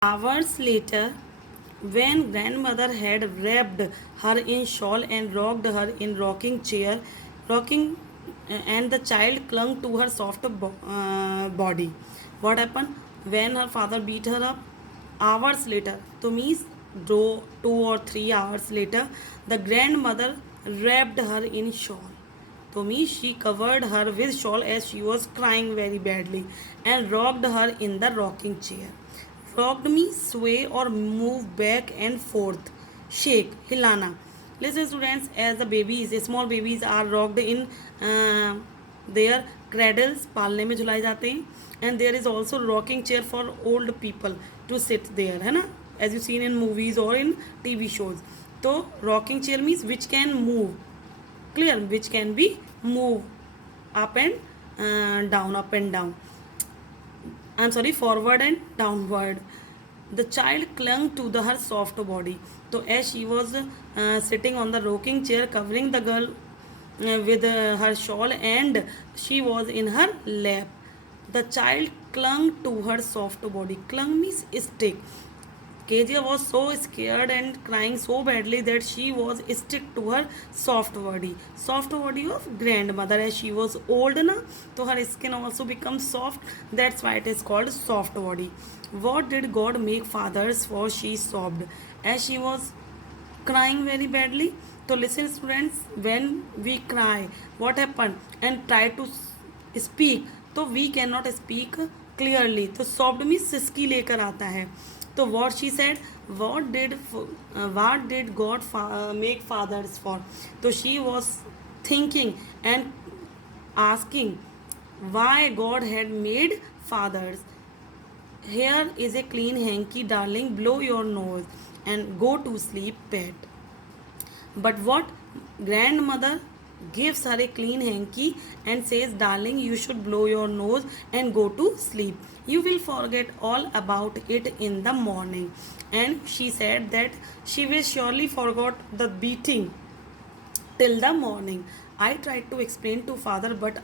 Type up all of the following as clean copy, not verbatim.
Hours later, when grandmother had wrapped her in shawl and rocked her in rocking chair, rocking and the child clung to her soft body. What happened when her father beat her up? Hours later, to means 2 or 3 hours later, the grandmother wrapped her in shawl. To me, she covered her with shawl as she was crying very badly and rocked her in the rocking chair. Rocked me, sway or move back and forth. Shake, hilana. Listen, students, as the babies, small babies are rocked in their cradles, पालने में झुलाए जाते हैं. And there is also rocking chair for old people to sit there, है ना? As you seen in movies or in TV shows. तो rocking chair means which can move. Clear, which can be moved up and down, up and down. I'm sorry, forward and downward. The child clung to her soft body. So as she was sitting on the rocking chair, covering the girl with her shawl, and she was in her lap, the child clung to her soft body. Clung means stick. Kezia was so scared and crying so badly that she was stick to her soft body of grandmother. As she was old na, so her skin also becomes soft. That's why it is called soft body. What did God make fathers for? She sobbed as she was crying very badly. So listen, students, when we cry, what happened and try to speak, तो we cannot speak clearly. तो sobbed means सिसकी लेकर आता है. तो what she said, what did God make fathers for? So she was thinking and asking why God had made fathers. Here is a clean hanky, darling, blow your nose and go to sleep, pet. But what grandmother gives her a clean hanky and says, darling, you should blow your nose and go to sleep. You will forget all about it in the morning. And she said that she will surely forgot the beating till the morning. I tried to explain to father, but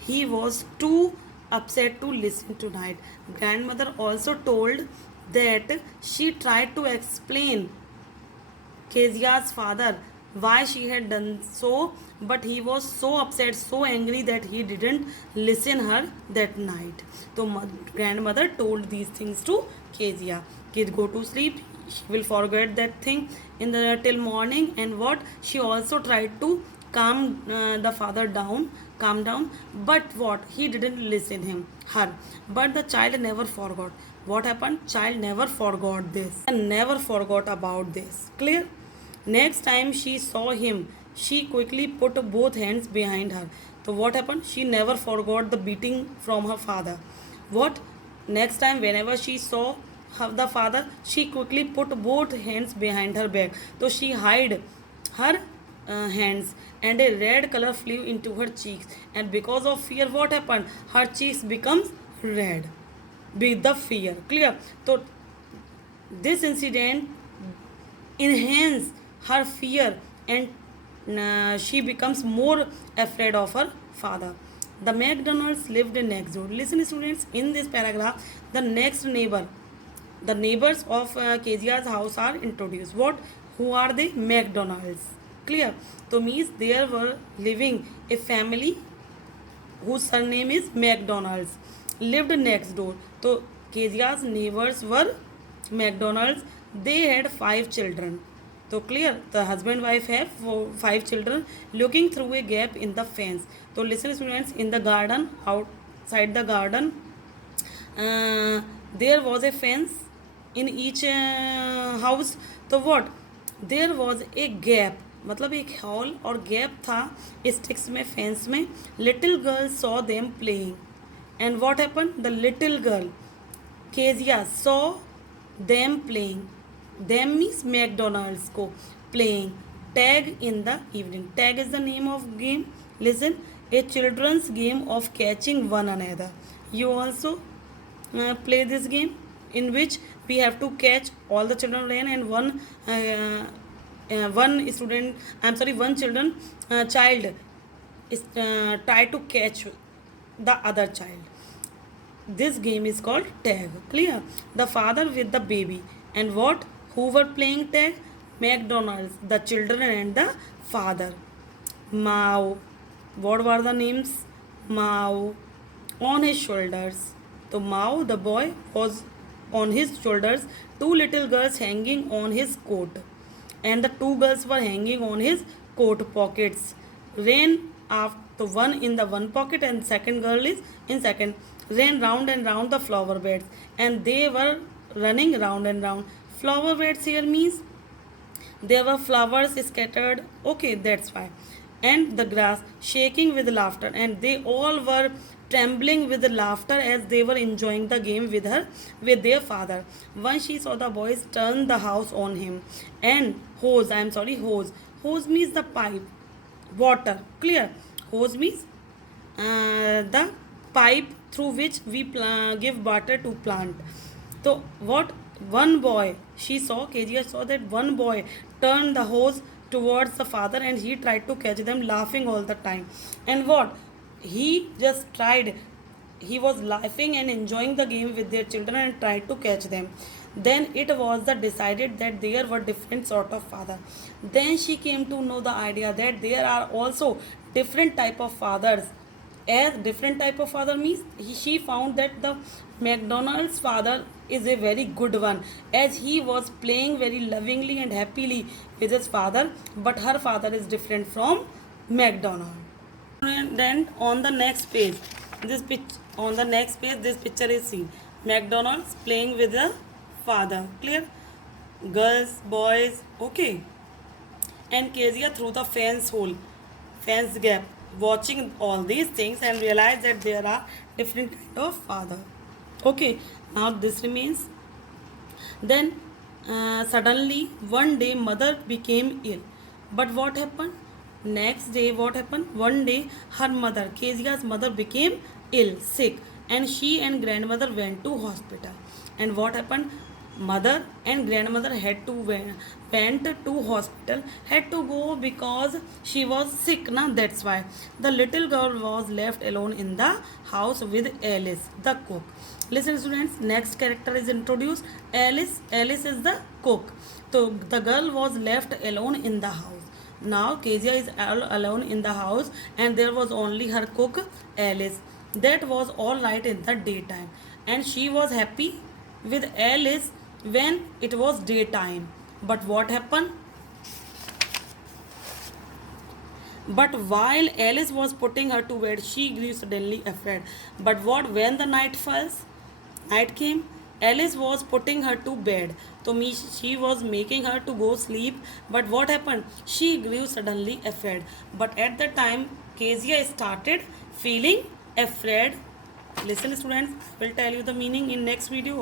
he was too upset to listen tonight. Grandmother also told that she tried to explain Kezia's father why she had done so, but he was so upset, so angry that he didn't listen her that night. So grandmother told these things to Kezia. Kid, go to sleep. She will forget that thing in the till morning. And what she also tried to calm the father down, calm down. But what he didn't listen her. But the child never forgot. What happened? Child never forgot this and never forgot about this. Clear? Next time she saw him, she quickly put both hands behind her. So what happened? She never forgot the beating from her father. What? Next time whenever she saw the father, she quickly put both hands behind her back. So she hid her hands and a red color flew into her cheeks. And because of fear, what happened? Her cheeks becomes red with the fear. Clear? So this incident enhanced her fear and she becomes more afraid of her father. The McDonald's lived next door. Listen, students, in this paragraph, the neighbors of Kezia's house are introduced. What? Who are they? McDonald's. Clear? So means there were living a family whose surname is McDonald's. Lived next door. So Kezia's neighbors were McDonald's. They had 5 children. So clear, the husband wife have 5 children looking through a gap in the fence. So listen, students, in the garden, outside the garden, there was a fence in each house. तो what? There was a gap. मतलब एक hall और gap था sticks में, fence में. Little girl saw them playing and what happen? The little girl Kezia saw them playing. Them means McDonald's को playing tag in the evening. Tag is the name of game. Listen, a children's game of catching one another. You also play this game in which we have to catch all the children ran and one child is try to catch the other child. this game is called tag. Clear? The father with the baby. And what? Who were playing tag? McDonald's, the children and the father. Mao. What were the names? Mao. On his shoulders. So Mao, the boy, was on his shoulders. Two little girls hanging on his coat. And the two girls were hanging on his coat pockets. Ran after one in the one pocket and second girl is in second. Ran round and round the flower beds. And they were running round and round. Flower beds here means there were flowers scattered. Okay, that's why. And the grass shaking with laughter. And they all were trembling with laughter as they were enjoying the game with their father. Once she saw the boys turn the house on him. And hose. Hose means the pipe. Water. Clear? Hose means the pipe through which we give water to plant. So what one boy she saw, Kezia saw that one boy turned the hose towards the father and he tried to catch them, laughing all the time. And what he just tried, he was laughing and enjoying the game with their children and tried to catch them. Then it was the decided that there were different sort of father. Then she came to know the idea that there are also different type of fathers. As different type of father means she found that the McDonald's father is a very good one, as he was playing very lovingly and happily with his father, but her father is different from McDonald. And then on the next page, this picture is seen. McDonald's playing with the father. Clear? Girls, boys, okay. And Kezia through the fence gap, watching all these things and realize that there are different kind of father. Okay, now this remains. Then suddenly one day mother became ill. But what happened? Next day, what happened? One day her mother, Kezia's mother, became ill, sick, and she and grandmother went to hospital. And what happened? Mother and grandmother had to went to hospital, had to go because she was sick. Now that's why the little girl was left alone in the house with Alice, the cook. Listen, students, next character is introduced. Alice is the cook. So the girl was left alone in the house. Now Kezia is alone in the house and there was only her cook Alice. That was all right in the daytime, and she was happy with Alice when it was daytime. But what happened? But while Alice was putting her to bed, she grew suddenly afraid. But what when the night came, Alice was putting her to bed. So she was making her to go sleep. But what happened? She grew suddenly afraid. But at the time, Kezia started feeling afraid. Listen, students, I will tell you the meaning in next video.